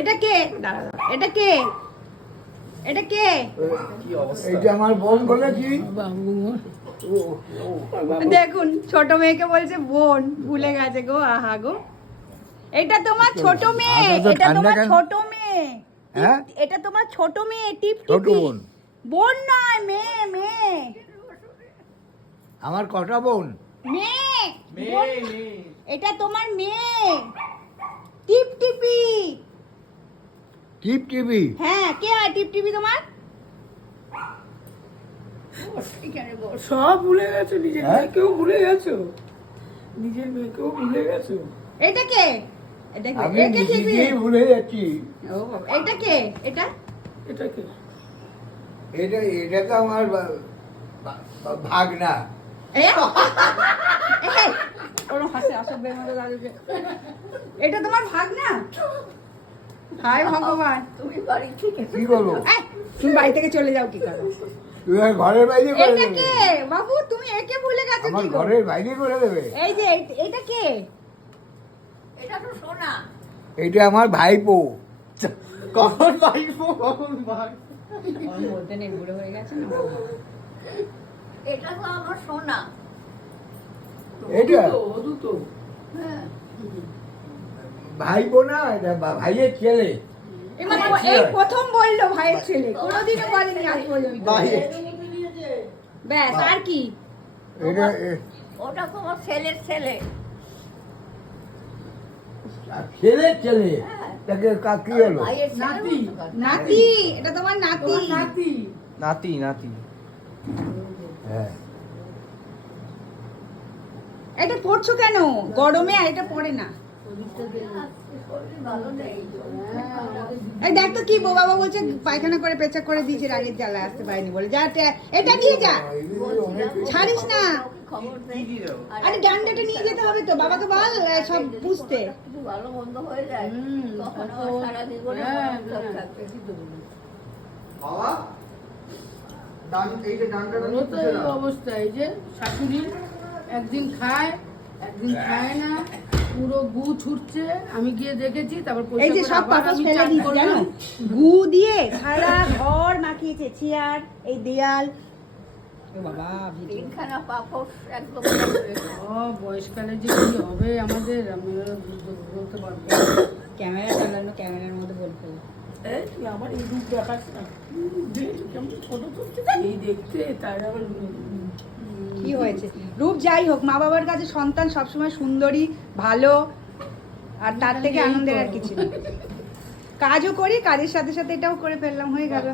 এটা কে? দাঁড়া, এটা কে? এটা কে? এইটা আমার বোন বলে কি? দেখুন ছোট মেয়েকে বলছে বোন, ভুলে গেছে গো। আহা গো, এটা তোমার ছোট মেয়ে, এটা তোমার ছোট মেয়ে। হ্যাঁ, এটা তোমার ছোট মেয়ে, টিপ ছোট টিপি। বোন। বোন নয়, মেয়ে, মেয়ে। আমার কটা বোন? মেয়ে, এটা তোমার মেয়ে, টিপ টিপি। টিপ টিভি। হ্যাঁ, কে হয় টিপ টিপি তোমার? সব ভুলে গেছো, নিজের হ্যাঁ? মেয়েকেও ভুলে গেছো, নিজের মেয়েকেও ভুলে গেছো। এটা কে? এটা কে? আমি এটা টিপি। নিজেকেই ভুলে যাচ্ছি। ও বাবা, এটা কে? এটা এটাকে এটা তো আমার ভাগনা। ওরম হাসে, অসভ্যের মতো লাগছে। এটা তোমার ভাগনা? হায় ভগবান, তুমি বাড়ি থেকে কি করবো? এই, তুমি বাড়ি থেকে চলে যাও কি করো? তুই আর ঘরের বাইরে করে এটা দেবে। কে বাবু? তুমি একে ভুলে গেছো আমার কি গো? ঘরের বাইরে করে দেবে। এই যে এটা কে? এটা তো সোনা। এটা আমার ভাইপো। কখন ভাইবো কখন ভাই? বলতে নেই, বুড়ো হয়ে গেছে না। এটা তো আমার সোনা। এটা হদু তো হ্যাঁ, ভাইপো না, এটা ভাইয়ের ছেলে। এই প্রথম বললো ভাইয়ের ছেলে, কোনোদিনও বলেনি আজ পর্যন্ত। ভাইয়ের ব্যাস, আর কি? এটা ওটা তোমার ছেলের ছেলে। ছেলের ছেলে। তাকে কাকি হলো। ভাইয়ের নাতি। নাতি, এটা তোমার নাতি। নাতি। নাতি নাতি হ্যাঁ, এটা পড়ছো কেন গরমে? আর এটা পড়ে না। ভালো নেই। এই দেখ তো কি বাবা বলছে, পায়খানা করে পেঁচা করে দিয়েছে, রাগের জ্বালা আসতে পারেনি বলে। যা এটা দিয়ে যা, ছাড়িস না। খবর নেই। আরে ডান্ডাটা নিয়ে যেতে হবে তো, বাবা তো বল সব বুঝতে। একটু ভালো মন্দ হয়ে যায় তখন আমার সারা জীবনে মনে থাকবে। বাবা এইটা ডানটা ওরও তো এই অবস্থা, এই যে শাশুড়ি একদিন খায় একদিন খায় না, পুরো গু ছুটছে। আমি গিয়ে দেখেছি, তারপর এই যে পয়সা সব করে আবার পাপস আমি ফেলে চান দিয়েছে করলাম। জানো, গু দিয়ে সারা ঘর মাখিয়েছে, চেয়ার, এই দেয়াল। ও বাবা, তিনখানা পাপড় একদম বয়সকালে যে কি হবে আমাদের, আমি বলতে পারবো না। ক্যামেরা চালানো, ক্যামেরার মধ্যে বলতে হবে। এই তুই আমার এই রূপ দেখাস না, দেখ কেমন ছোট করছে এই দেখতে, তাই আবার কি হয়েছে? রূপ যাই হোক, মা বাবার কাছে সন্তান সবসময় সুন্দরী, ভালো, আর তার থেকে আনন্দের আর কিছু নেই। কাজও করি, কাজের সাথে সাথে এটাও করে ফেললাম, হয়ে গেল।